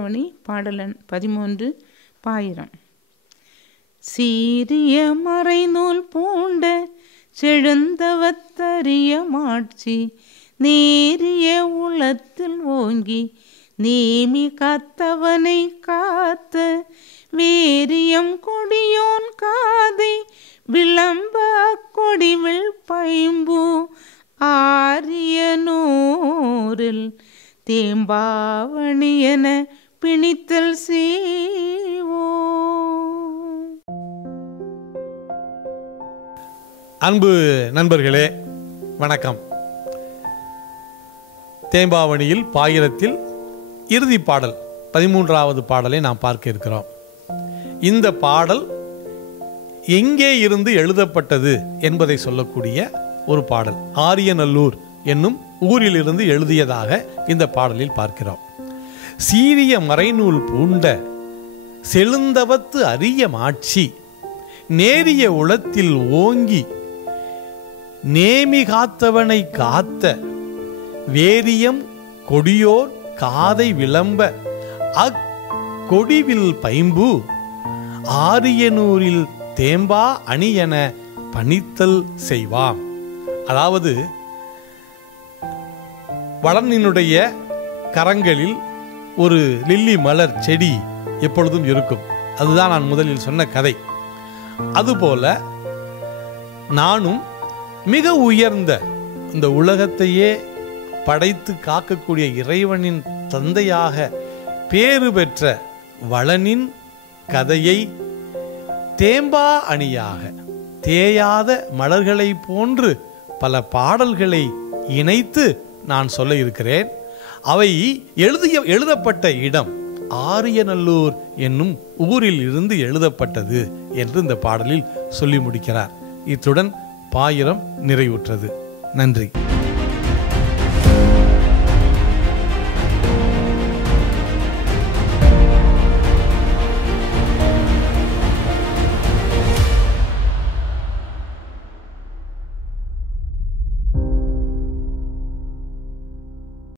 தேம்பாவணி பாடலன் 13 பாயிரம். சீரிய மறைநூல் பூண்ட செழுந்தவத்தரிய மாட்சி நேரிய உளத்தில் ஓங்கி நேமி காத்தவனை காத்த வேரியம் கொடியோன் காதை விளம்ப கொடிவில் பைம்பூ ஆரியனூரில் தேம்பாவணி என பிணித்தல் செய்வோ. அன்பு நண்பர்களே வணக்கம். தேம்பாவணியில் பாயிரத்தில் இறுதி பாடல் 13வது பாடலை நாம் பார்க்க இருக்கிறோம். இந்த பாடல் எங்கே இருந்து எழுதப்பட்டது என்பதை சொல்லக்கூடிய ஒரு பாடல். ஆரியநல்லூர் என்னும் ஊரிலிருந்து எழுதியதாக இந்த பாடலில் பார்க்கிறோம். சீரிய மறைநூல் பூண்ட செழுந்தவத்து அரிய மாட்சி நேரிய உளத்தில் ஓங்கி நேமி காத்தவனை காத்த வேரியம் கொடியோர் காதை விளம்ப அக்கொடிவில் பைம்பு ஆரியனூரில் தேம்பா அணியென பணித்தல் செய்வாம். அதாவது வளனினுடைய கரங்களில் ஒரு லில்லி மலர் செடி எப்பொழுதும் இருக்கும். அதுதான் நான் முதலில் சொன்ன கதை. அதுபோல நானும் மிக உயர்ந்த இந்த உலகத்தையே படைத்து காக்கக்கூடிய இறைவனின் தந்தையாக பேறு பெற்ற வளனின் கதையை தேம்பா அணியாக தேயாத மலர்களை போன்று பல பாடல்களை இணைத்து நான் சொல்ல இருக்கிறேன். அவை எழுதப்பட்ட இடம் ஆரியநல்லூர் என்னும் ஊரில் இருந்து எழுதப்பட்டது என்று இந்த பாடலில் சொல்லி முடிக்கிறார். இத்துடன் பாயிரம் நிறைவுற்றது. நன்றி.